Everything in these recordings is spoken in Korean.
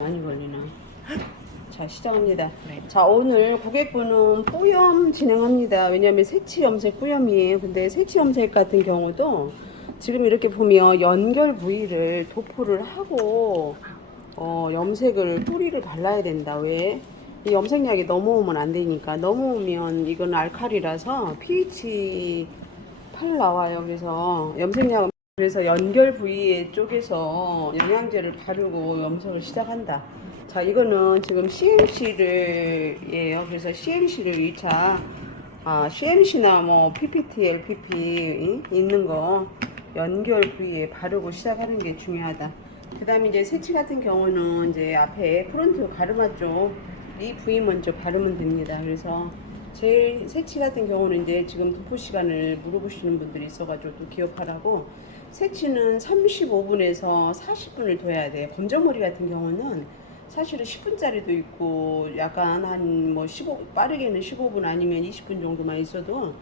많이 걸리나? 자 시작합니다. 네. 자 오늘 고객분은 뿌염 진행합니다. 왜냐하면 색치 염색 뿌염이에요. 근데 색치 염색 같은 경우도 지금 이렇게 보면 연결 부위를 도포를 하고 어, 염색을 뿌리를 발라야 된다. 왜? 이 염색약이 넘어오면 안 되니까 넘어오면 이건 알칼리라서 pH 8 나와요. 그래서 염색약은 그래서 연결 부위에 쪽에서 영양제를 바르고 염색을 시작한다. 자, 이거는 지금 CMC를예요. 그래서 CMC를 2차 아, CMC나 뭐 PPT, LPP 있는 거 연결 부위에 바르고 시작하는 게 중요하다. 그다음에 이제 세치 같은 경우는 이제 앞에 프론트 가르마 쪽 이 부위 먼저 바르면 됩니다. 그래서 제일 세치 같은 경우는 이제 지금 도포 시간을 물어보시는 분들이 있어가지고 또 기억하라고 세치는 35분에서 40분을 둬야 돼요. 검정머리 같은 경우는 사실은 10분짜리도 있고 약간 한 뭐 15, 빠르게는 15분 아니면 20분 정도만 있어도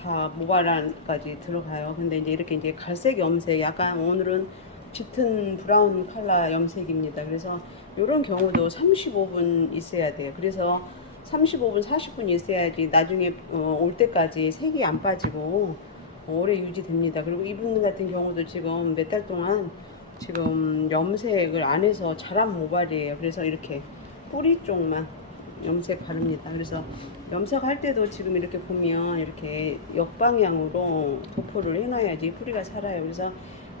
다 모발안까지 들어가요. 근데 이제 이렇게 이제 갈색 염색 약간 오늘은 짙은 브라운 컬러 염색입니다. 그래서 이런 경우도 35분 있어야 돼요. 그래서 35분, 40분 있어야지 나중에 어, 올 때까지 색이 안 빠지고 오래 유지됩니다. 그리고 이분 같은 경우도 지금 몇 달 동안 지금 염색을 안 해서 자란 모발이에요. 그래서 이렇게 뿌리 쪽만 염색 바릅니다. 그래서 염색할 때도 지금 이렇게 보면 이렇게 역방향으로 도포를 해놔야지 뿌리가 살아요. 그래서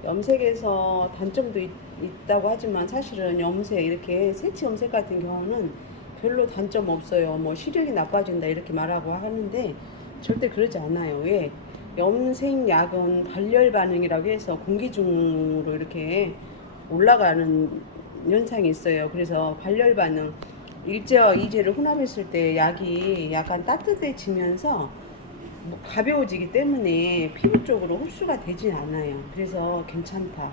염색에서 단점도 있, 있다고 하지만 사실은 염색 이렇게 세치 염색 같은 경우는 별로 단점 없어요. 뭐 시력이 나빠진다 이렇게 말하고 하는데 절대 그러지 않아요. 왜? 염색약은 발열 반응이라고 해서 공기 중으로 이렇게 올라가는 현상이 있어요. 그래서 발열 반응 일제와 이제를 혼합했을 때 약이 약간 따뜻해지면서 뭐 가벼워지기 때문에 피부 쪽으로 흡수가 되진 않아요. 그래서 괜찮다.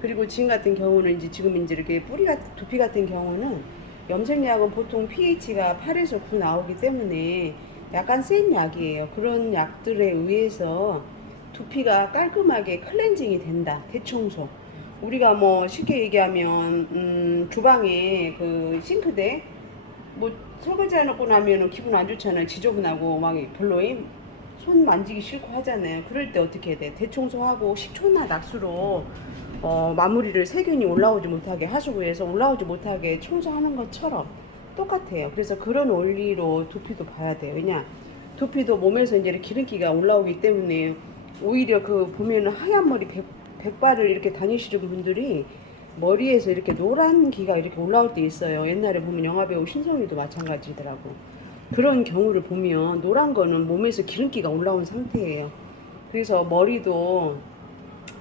그리고 지금 같은 경우는 이제 지금 이제 이렇게 뿌리 같은 두피 같은 경우는 염색약은 보통 pH가 8에서 9 나오기 때문에 약간 센 약이에요. 그런 약들에 의해서 두피가 깔끔하게 클렌징이 된다. 대청소. 우리가 뭐 쉽게 얘기하면 음, 주방에 그 싱크대 뭐 설거지 해놓고 나면은 기분 안 좋잖아요. 지저분하고 막 별로임. 손 만지기 싫고 하잖아요. 그럴 때 어떻게 해야 돼? 대청소하고 식초나 낙수로 어, 마무리를 세균이 올라오지 못하게 하수구에서 올라오지 못하게 청소하는 것처럼 똑같아요. 그래서 그런 원리로 두피도 봐야 돼요. 왜냐? 두피도 몸에서 이제 기름기가 올라오기 때문에 오히려 그 보면은 하얀 머리 백, 백발을 이렇게 다니시는 분들이 머리에서 이렇게 노란 기가 이렇게 올라올 때 있어요. 옛날에 보면 영화배우 신성이도 마찬가지더라고. 그런 경우를 보면 노란 거는 몸에서 기름기가 올라온 상태예요. 그래서 머리도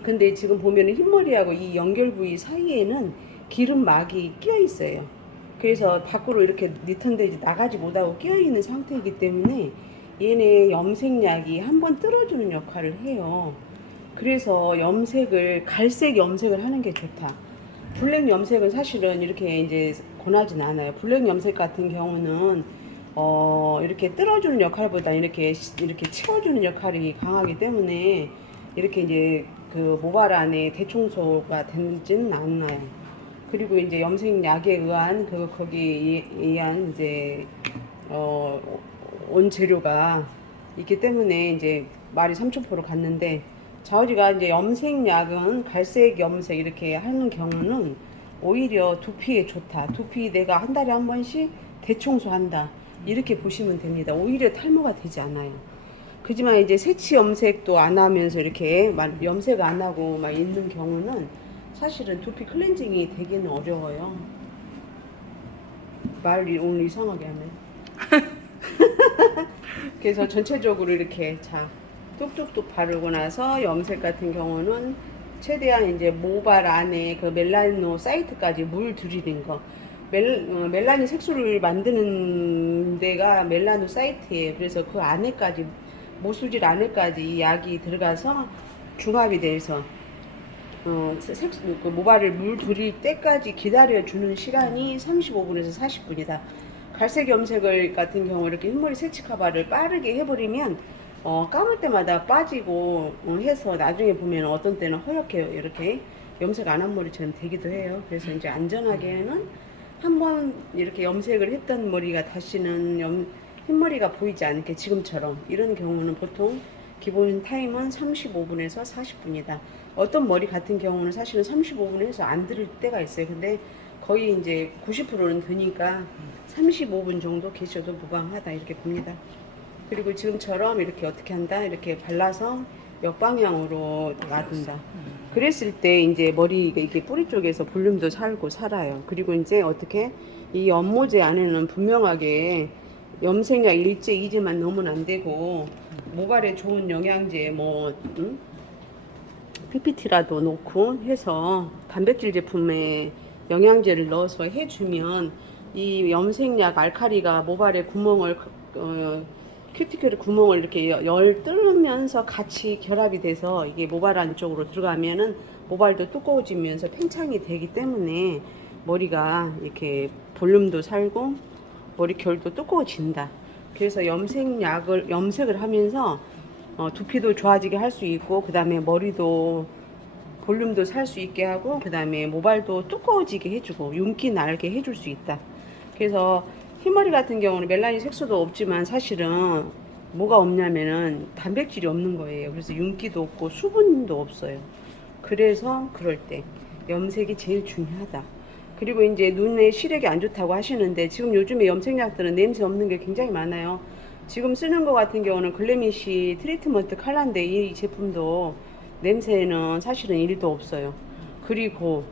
근데 지금 보면은 흰머리하고 이 연결 부위 사이에는 기름막이 끼어 있어요. 그래서 밖으로 이렇게 리턴되지 나가지 못하고 끼어 있는 상태이기 때문에 얘네 염색약이 한번 뚫어주는 역할을 해요. 그래서 염색을 갈색 염색을 하는 게 좋다. 블랙 염색은 사실은 이렇게 이제 권하진 않아요. 블랙 염색 같은 경우는 어 이렇게 뚫어주는 역할보다 이렇게 이렇게 채워주는 역할이 강하기 때문에 이렇게 이제 그 모발 안에 대청소가 되지는 않나요. 그리고 이제 염색약에 의한 그 거기에 의한 이제 어 원재료가 있기 때문에 이제 말이 삼천포로 갔는데 자우지가 이제 염색약은 갈색 염색 이렇게 하는 경우는 오히려 두피에 좋다. 두피 내가 한 달에 한 번씩 대청소한다. 이렇게 보시면 됩니다. 오히려 탈모가 되지 않아요. 그지만 이제 세치 염색도 안 하면서 이렇게 막 염색 안 하고 막 있는 경우는 사실은 두피 클렌징이 되기는 어려워요. 말이 오늘 이상하게 하네. 그래서 전체적으로 이렇게 자 뚝뚝뚝 바르고 나서 염색 같은 경우는 최대한 이제 모발 안에 그 멜라노 사이트까지 물 들이댄 거. 멜, 어, 멜라닌 색소를 만드는 데가 멜라노 사이트예요. 그래서 그 안에까지 모수질 안에까지 이 약이 들어가서 중합이 돼서 어, 색, 그 모발을 물 들일 때까지 기다려 주는 시간이 35분에서 40분이다. 갈색 염색을 같은 경우 이렇게 흰머리 세치 카바를 빠르게 해버리면 어, 감을 때마다 빠지고 어, 해서 나중에 보면 어떤 때는 허옇게 이렇게 염색 안 한 머리처럼 되기도 해요. 그래서 이제 안전하게는 한 번 이렇게 염색을 했던 머리가 다시는 염, 흰머리가 보이지 않게 지금처럼 이런 경우는 보통 기본 타임은 35분에서 40분이다. 어떤 머리 같은 경우는 사실은 35분에서 안 들을 때가 있어요. 근데 거의 이제 90%는 드니까 35분 정도 계셔도 무방하다 이렇게 봅니다. 그리고 지금처럼 이렇게 어떻게 한다 이렇게 발라서 역방향으로 놔둔다. 그랬을 때 이제 머리가 이게 뿌리 쪽에서 볼륨도 살고 살아요. 그리고 이제 어떻게 이 연모제 안에는 분명하게 염색약 일제 이제만 넣으면 안 되고 모발에 좋은 영양제 뭐 응? PPT라도 넣고 해서 단백질 제품에 영양제를 넣어서 해주면 이 염색약 알카리가 모발에 구멍을 어, 큐티클 구멍을 이렇게 열 뚫으면서 같이 결합이 돼서 이게 모발 안쪽으로 들어가면은 모발도 두꺼워지면서 팽창이 되기 때문에 머리가 이렇게 볼륨도 살고 머리 결도 두꺼워진다. 그래서 염색약을 염색을 하면서 어, 두피도 좋아지게 할 수 있고 그 다음에 머리도 볼륨도 살 수 있게 하고 그 다음에 모발도 두꺼워지게 해주고 윤기 날게 해줄 수 있다. 그래서 흰머리 같은 경우는 멜라닌 색소도 없지만 사실은 뭐가 없냐면은 단백질이 없는 거예요. 그래서 윤기도 없고 수분도 없어요. 그래서 그럴 때 염색이 제일 중요하다. 그리고 이제 눈에 시력이 안 좋다고 하시는데 지금 요즘에 염색약들은 냄새 없는 게 굉장히 많아요. 지금 쓰는 거 같은 경우는 글래미시 트리트먼트 칼라인데 이 제품도 냄새는 사실은 1도 없어요. 그리고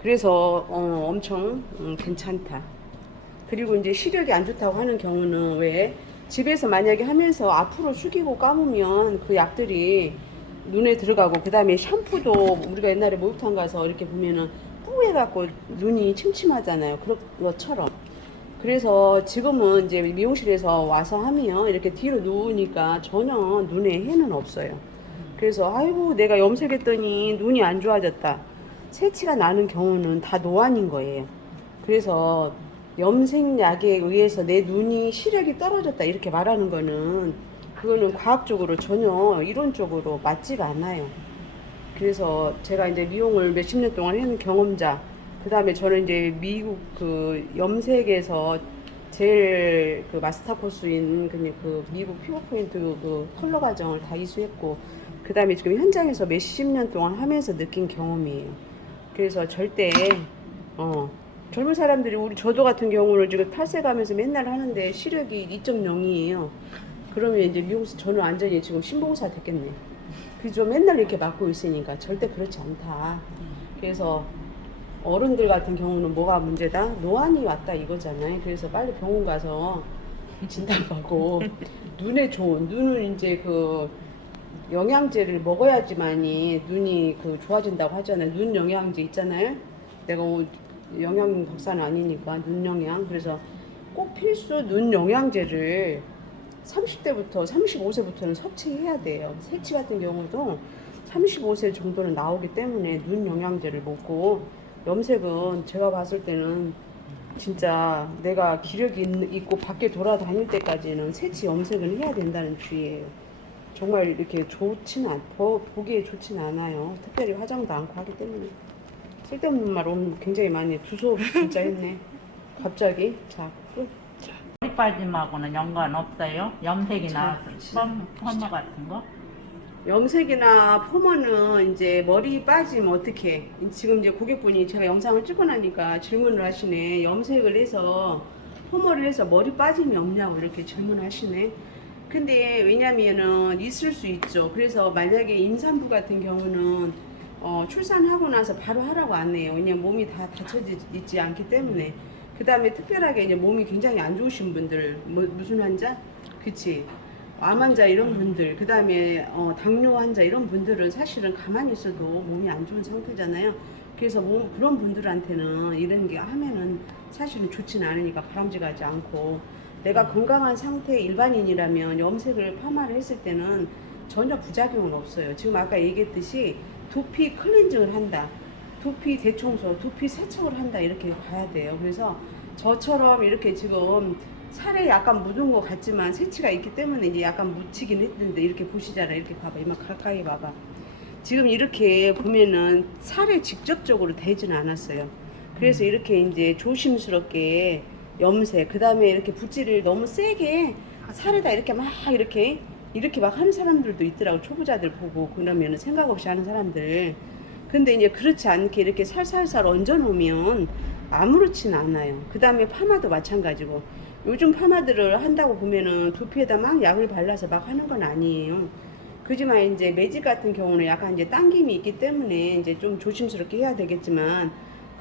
그래서 어, 엄청 음, 괜찮다. 그리고 이제 시력이 안 좋다고 하는 경우는 왜 집에서 만약에 하면서 앞으로 숙이고 감으면 그 약들이 눈에 들어가고 그 다음에 샴푸도 우리가 옛날에 목욕탕 가서 이렇게 보면은 뿌해갖고 눈이 침침하잖아요. 그런 것처럼. 그래서 지금은 이제 미용실에서 와서 하면 이렇게 뒤로 누우니까 전혀 눈에 해는 없어요. 그래서 아이고 내가 염색했더니 눈이 안 좋아졌다. 새치가 나는 경우는 다 노안인 거예요. 그래서 염색약에 의해서 내 눈이 시력이 떨어졌다 이렇게 말하는 거는 그거는 과학적으로 전혀 이론적으로 맞지가 않아요. 그래서 제가 이제 미용을 몇십 년 동안 하는 경험자, 그 다음에 저는 이제 미국 그 염색에서 제일 그 마스터 코스인 그, 그 미국 피부 포인트 그 컬러 과정을 다 이수했고, 그 다음에 지금 현장에서 몇십 년 동안 하면서 느낀 경험이에요. 그래서 절대, 어, 젊은 사람들이 우리 저도 같은 경우는 지금 탈색하면서 맨날 하는데 시력이 2.0이에요. 그러면 이제 미용실 저는 완전히 지금 신봉사 됐겠네. 그죠? 맨날 이렇게 맞고 있으니까 절대 그렇지 않다. 그래서 어른들 같은 경우는 뭐가 문제다? 노안이 왔다 이거잖아요. 그래서 빨리 병원 가서 진단받고 눈에 좋은 눈은 이제 그 영양제를 먹어야지만이 눈이 그 좋아진다고 하잖아요. 눈 영양제 있잖아요. 내가 뭐 영양 박사는 아니니까 눈 영양 그래서 꼭 필수 눈 영양제를 30대부터 35세부터는 섭취해야 돼요. 새치 같은 경우도 35세 정도는 나오기 때문에 눈 영양제를 먹고 염색은 제가 봤을 때는 진짜 내가 기력이 있- 있고 밖에 돌아다닐 때까지는 새치 염색은 해야 된다는 주의예요. 정말 이렇게 좋진 않, 보, 보기에 좋진 않아요. 특별히 화장도 않고 하기 때문에. 쓸데없는 말 오늘 굉장히 많이 두서 진짜 했네. 갑자기. 자, 끝. 머리 빠짐하고는 연관 없어요? 염색이나 자, 펌, 펌머 같은 거? 염색이나 포머는 이제 머리 빠지면 어떻게? 지금 이제 고객분이 제가 영상을 찍고 나니까 질문을 하시네. 염색을 해서 포머를 해서 머리 빠짐이 없냐고 이렇게 질문하시네. 근데 왜냐면은 있을 수 있죠. 그래서 만약에 임산부 같은 경우는 어, 출산하고 나서 바로 하라고 안 해요. 왜냐면 몸이 다 있지 않기 때문에. 그 다음에 특별하게 이제 몸이 굉장히 안 좋으신 분들, 뭐, 무슨 환자? 그치. 암 환자 이런 분들, 그 다음에 어, 당뇨 환자 이런 분들은 사실은 가만히 있어도 몸이 안 좋은 상태잖아요. 그래서 몸, 그런 분들한테는 이런 게 하면은 사실은 좋진 않으니까 바람직하지 않고 내가 건강한 상태 일반인이라면 염색을 파마를 했을 때는 전혀 부작용은 없어요. 지금 아까 얘기했듯이 두피 클렌징을 한다. 두피 대청소, 두피 세척을 한다 이렇게 봐야 돼요. 그래서 저처럼 이렇게 지금 살에 약간 묻은 것 같지만 새치가 있기 때문에 이제 약간 묻히긴 했는데 이렇게 보시잖아요. 이렇게 봐봐. 이만 가까이 봐봐. 지금 이렇게 보면은 살에 직접적으로 대지는 않았어요. 그래서 이렇게 이제 조심스럽게 염색, 그 다음에 이렇게 붓질을 너무 세게 살에다 이렇게 막 이렇게 이렇게 막 하는 사람들도 있더라고 초보자들 보고 그러면은 생각 없이 하는 사람들. 근데 이제 그렇지 않게 이렇게 살살살 얹어 놓으면 아무렇진 않아요. 그 다음에 파마도 마찬가지고 요즘 파마들을 한다고 보면은 두피에다 막 약을 발라서 막 하는 건 아니에요. 그지만 이제 매직 같은 경우는 약간 이제 당김이 있기 때문에 이제 좀 조심스럽게 해야 되겠지만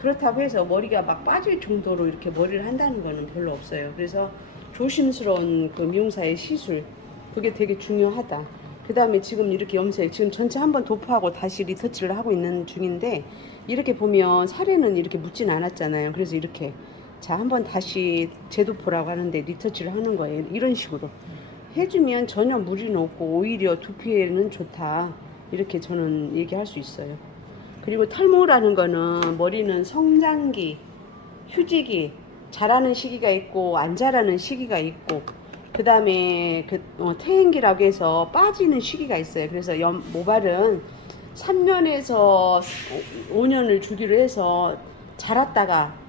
그렇다고 해서 머리가 막 빠질 정도로 이렇게 머리를 한다는 거는 별로 없어요. 그래서 조심스러운 그 미용사의 시술 그게 되게 중요하다. 그 다음에 지금 이렇게 염색 지금 전체 한번 도포하고 다시 리터치를 하고 있는 중인데 이렇게 보면 살에는 이렇게 묻진 않았잖아요. 그래서 이렇게 자 한번 다시 재도포라고 하는데 리터치를 하는 거예요. 이런 식으로 해주면 전혀 무리는 없고 오히려 두피에는 좋다. 이렇게 저는 얘기할 수 있어요. 그리고 탈모라는 거는 머리는 성장기, 휴지기, 자라는 시기가 있고 안 자라는 시기가 있고 그 다음에 그 어, 퇴행기라고 해서 빠지는 시기가 있어요. 그래서 염, 모발은 3년에서 5년을 주기로 해서 자랐다가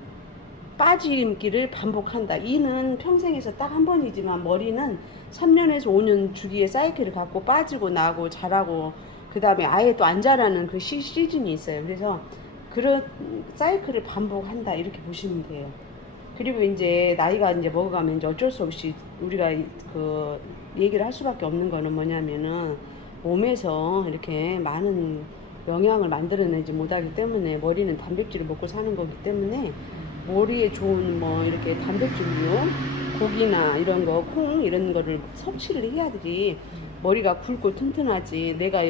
빠짐기를 반복한다. 이는 평생에서 딱 한 번이지만 머리는 3년에서 5년 주기의 사이클을 갖고 빠지고 나고 자라고 그 다음에 아예 또 안 자라는 그 시, 시즌이 있어요. 그래서 그런 사이클을 반복한다 이렇게 보시면 돼요. 그리고 이제 나이가 이제 먹어가면 이제 어쩔 수 없이 우리가 이- 그 얘기를 할 수밖에 없는 거는 뭐냐면은 몸에서 이렇게 많은 영양을 만들어내지 못하기 때문에 머리는 단백질을 먹고 사는 거기 때문에 머리에 좋은 뭐 이렇게 단백질류 고기나 이런 거 콩 이런 거를 섭취를 해야지. 머리가 굵고 튼튼하지. 내가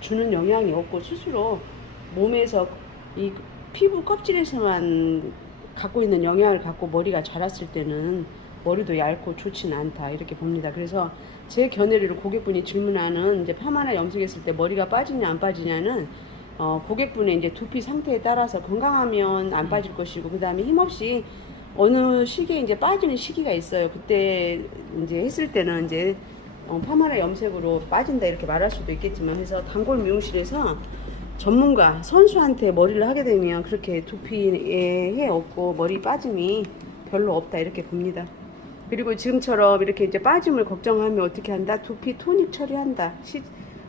주는 영양이 없고 스스로 몸에서 이 피부 껍질에서만 갖고 있는 영양을 갖고 머리가 자랐을 때는 머리도 얇고 좋지는 않다. 이렇게 봅니다. 그래서 제 견해를 고객분이 질문하는 이제 파마나 염색했을 때 머리가 빠지냐 안 빠지냐는 어, 고객분의 이제 두피 상태에 따라서 건강하면 안 빠질 것이고 그 다음에 힘없이 어느 시기에 이제 빠지는 시기가 있어요. 그때 이제 했을 때는 이제 어, 파마나 염색으로 빠진다 이렇게 말할 수도 있겠지만 그래서 단골 미용실에서 전문가 선수한테 머리를 하게 되면 그렇게 두피에 해 없고 머리 빠짐이 별로 없다 이렇게 봅니다. 그리고 지금처럼 이렇게 이제 빠짐을 걱정하면 어떻게 한다? 두피 토닉 처리한다. 시,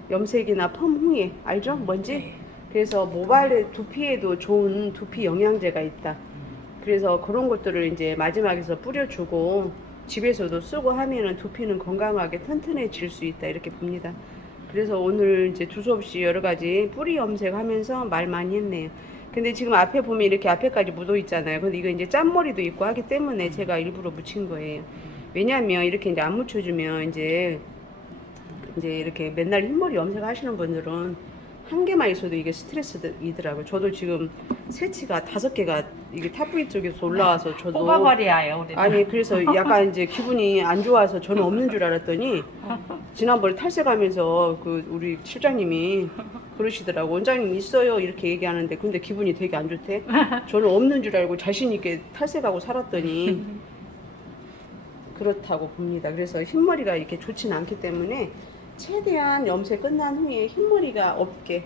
염색이나 펌 후에 알죠? 뭔지? 그래서 모발의 두피에도 좋은 두피 영양제가 있다. 그래서 그런 것들을 이제 마지막에서 뿌려주고 집에서도 쓰고 하면은 두피는 건강하게 튼튼해질 수 있다 이렇게 봅니다. 그래서 오늘 이제 두서없이 여러 가지 뿌리 염색하면서 말 많이 했네요. 근데 지금 앞에 보면 이렇게 앞에까지 묻어 있잖아요. 근데 이거 이제 짠머리도 있고 하기 때문에 제가 일부러 묻힌 거예요. 왜냐하면 이렇게 이제 안 묻혀주면 이제 이제 이렇게 맨날 흰머리 염색하시는 분들은 한 개만 있어도 이게 스트레스이더라고요. 저도 지금 새치가 다섯 개가 이게 탑부위 쪽에서 올라와서 저도 뽑아버려요 우리. 아니 그래서 약간 이제 기분이 안 좋아서 저는 없는 줄 알았더니 지난번에 탈색하면서 그 우리 실장님이 그러시더라고. 원장님 있어요? 이렇게 얘기하는데 근데 기분이 되게 안 좋대? 저는 없는 줄 알고 자신 있게 탈색하고 살았더니 그렇다고 봅니다. 그래서 흰머리가 이렇게 좋지는 않기 때문에 최대한 염색 끝난 후에 흰머리가 없게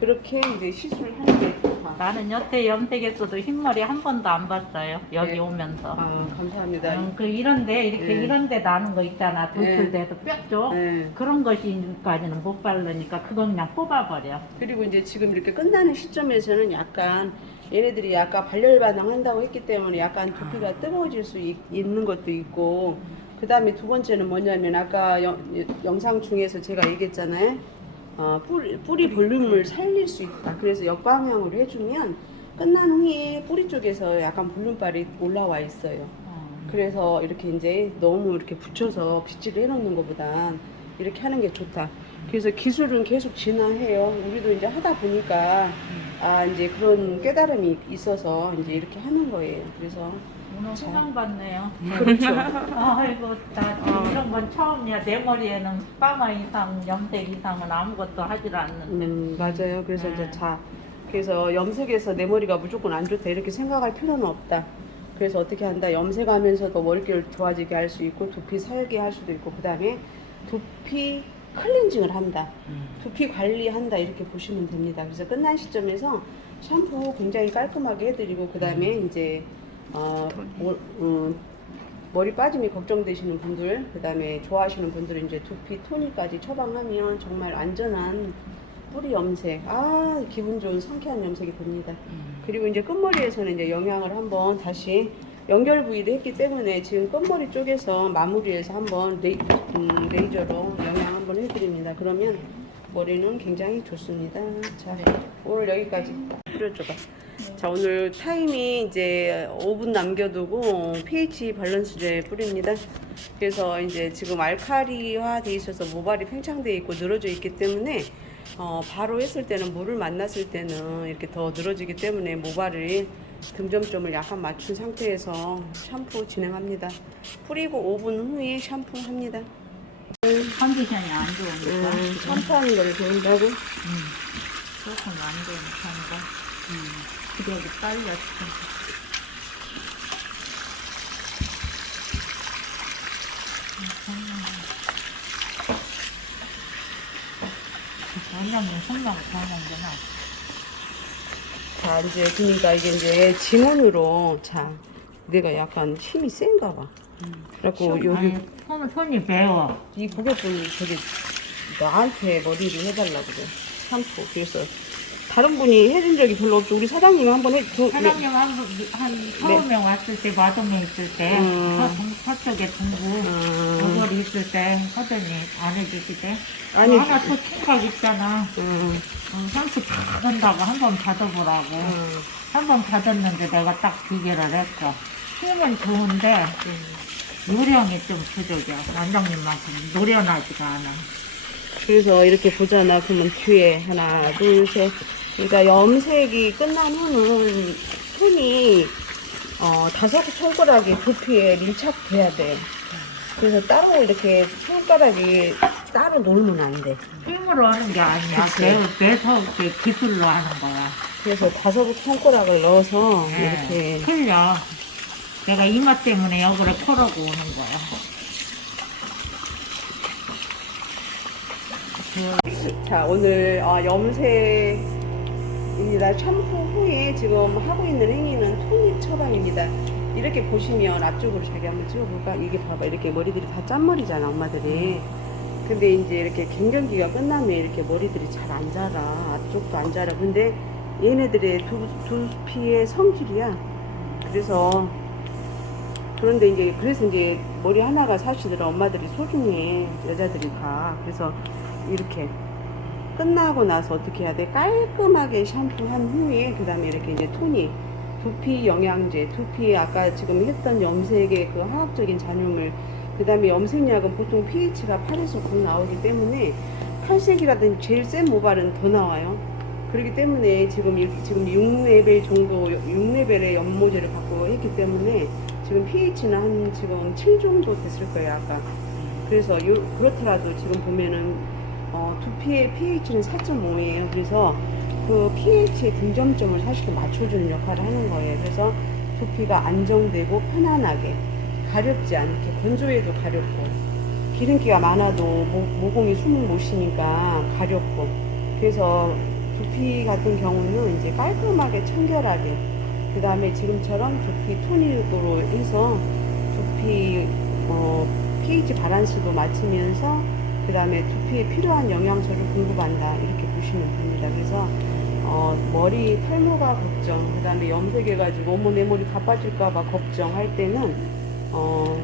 그렇게 이제 시술하는 게 좋다 나는 여태 염색했어도 흰머리 한 번도 안 봤어요. 여기 네. 오면서. 아 감사합니다 음, 그 이런데 이렇게 네. 이런데 나는 거 있잖아. 네. 돌출돼서 뼈 쪽. 네. 그런 것이까지는 못 바르니까 그건 그냥 뽑아버려. 그리고 이제 지금 이렇게 끝나는 시점에서는 약간 얘네들이 아까 발열 반응한다고 했기 때문에 약간 두피가 뜨거워질 수 있, 는 것도 있고 그 다음에 두 번째는 뭐냐면 아까 영, 영상 중에서 제가 얘기했잖아요 어, 뿌리, 뿌리 볼륨을 살릴 수 있다 그래서 역방향으로 해주면 끝난 후에 뿌리 쪽에서 약간 볼륨발이 올라와 있어요 음. 그래서 이렇게 이제 너무 이렇게 붙여서 빗질을 해놓는 것보다 이렇게 하는 게 좋다. 그래서 기술은 계속 진화해요. 우리도 이제 하다 보니까 아 이제 그런 깨달음이 있어서 이제 이렇게 하는 거예요. 그래서 오늘 자. 소강 받네요. 그렇죠. 아이고 나 어. 이런 건 처음이야. 내 머리에는 파마 이상, 염색 이상은 아무것도 하질 않는데. 음 맞아요. 그래서 네. 이제 자 그래서 염색에서 내 머리가 무조건 안 좋다 이렇게 생각할 필요는 없다. 그래서 어떻게 한다? 염색하면서도 머릿결 좋아지게 할 수 있고 두피 살게 할 수도 있고 그 다음에 두피 클렌징을 한다. 음. 두피 관리한다 이렇게 보시면 됩니다. 그래서 끝난 시점에서 샴푸 굉장히 깔끔하게 해드리고 그 다음에 이제 어, 뭐, 음, 머리 빠짐이 걱정되시는 분들 그 다음에 좋아하시는 분들은 이제 두피 토닉까지 처방하면 정말 안전한 뿌리 염색 아 기분 좋은 상쾌한 염색이 됩니다. 그리고 이제 끝머리에서는 이제 영양을 한번 다시 연결 부위를 했기 때문에 지금 끝머리 쪽에서 마무리해서 한번 레이, 음, 레이저로 영양 한번 해드립니다. 그러면 머리는 굉장히 좋습니다. 자, 오늘 여기까지 뿌려줘봐. 자, 오늘 타임이 이제 5분 남겨두고 pH 밸런스제 뿌립니다. 그래서 이제 지금 알카리화 돼 있어서 모발이 팽창돼 있고 늘어져 있기 때문에 어, 바로 했을 때는 물을 만났을 때는 이렇게 더 늘어지기 때문에 모발을 등점점을 약간 맞춘 상태에서 샴푸 진행합니다. 뿌리고 5분 후에 샴푸 합니다. 컨디션이 안 좋으니까 음, 샴푸하는 거를 배운다고? 조금 안 좋으니까 하니까 원장님 손만 가는구나. 자 이제 그러니까 이게 이제 진원으로 자 내가 약간 힘이 센가 봐. 그래갖고 여기 아니, 손, 손이 배워. 이 고객분이 저기 나한테 머리를 해달라고 그래 샴푸 그래서 다른 분이 해준 적이 별로 없죠. 우리 사장님 한번 해 두, 사장님 한, 한 처음에 왔을 때 마동에 있을 때 음. 서, 동, 서쪽에 동부 음, 거절이 있을 때 하더니 안 해주시대. 아니, 하나 또 친각 있잖아. 음, 어, 샴푸 받은다고 한 번 받아보라고. 음, 한 번 받았는데 내가 딱 비교를 했어 힘은 좋은데 음. 요령이 좀 부족이야 원장님만큼 노련하지가 않아. 그래서 이렇게 보잖아 그러면 뒤에 하나 둘 셋 그러니까 염색이 끝난 후는 손이 어, 다섯 손가락이 두피에 밀착돼야 돼 그래서 따로 이렇게 손가락이 따로 놀면 안 돼 힘으로 하는 게 아니야 그치. 내, 내서 이렇게 기술로 하는 거야 그래서 다섯 손가락을 넣어서 네, 이렇게 틀려. 내가 이마 때문에 여기를 털어고 오는 거야. 자 오늘 어, 염색 입니다 샴푸 후에 지금 하고 있는 행위는 토닉 처방입니다. 이렇게 보시면 앞쪽으로 자기 한번 찍어볼까? 이게 봐봐. 이렇게 머리들이 다 짠머리잖아 엄마들이. 근데 이제 이렇게 갱년기가 끝나면 이렇게 머리들이 잘 안 자라. 앞쪽도 안 자라. 근데 얘네들의 두, 두피의 성질이야. 그래서 그런데 이제 그래서 이제 머리 하나가 사실은 엄마들이 소중해. 여자들이 다. 그래서 이렇게 끝나고 나서 어떻게 해야 돼? 깔끔하게 샴푸한 후에 그 다음에 이렇게 이제 토닉 두피 영양제 두피 아까 지금 했던 염색의 그 화학적인 잔여물 그 다음에 염색약은 보통 pH가 8에서 9 나오기 때문에 탈색이라든지 제일 센 모발은 더 나와요. 그렇기 때문에 지금 이- 지금 6레벨 정도 6레벨의 연모제를 받고 했기 때문에 지금 pH는 한 지금 7 정도 됐을 거예요 아까. 그래서 요, 그렇더라도 지금 보면은 어, 두피의 pH는 4.5예요. 그래서 그 pH의 등점점을 사실 맞춰주는 역할을 하는 거예요. 그래서 두피가 안정되고 편안하게 가렵지 않게 건조해도 가렵고 기름기가 많아도 모, 모공이 숨을 못 쉬니까 가렵고. 그래서 두피 같은 경우는 이제 깔끔하게 청결하게 그 다음에 지금처럼 두피 토닉으로 해서 두피 어, pH 밸런스도 맞추면서 그 다음에 두피에 필요한 영양소를 공급한다 이렇게 보시면 됩니다. 그래서 어, 머리 탈모가 걱정, 그 다음에 염색해가지고 어머 내 머리 다 빠질까봐 걱정할 때는 어,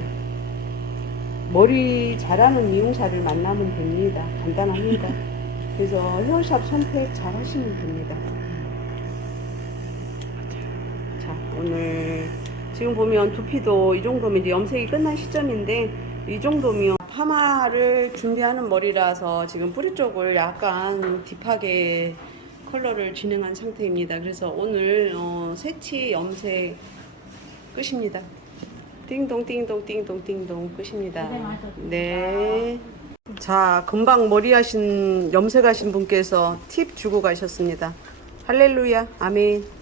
머리 잘하는 미용사를 만나면 됩니다. 간단합니다. 그래서 헤어샵 선택 잘 하시면 됩니다. 자, 오늘 지금 보면 두피도 이 정도면 이제 염색이 끝난 시점인데 이 정도면 파마를 준비하는 머리라서 지금 뿌리 쪽을 약간 딥하게 컬러를 진행한 상태입니다. 그래서 오늘 어, 새치 염색 끝입니다. 띵동 띵동 띵동 띵동 끝입니다. 네. 자, 금방 머리 하신 염색하신 분께서 팁 주고 가셨습니다. 할렐루야. 아멘.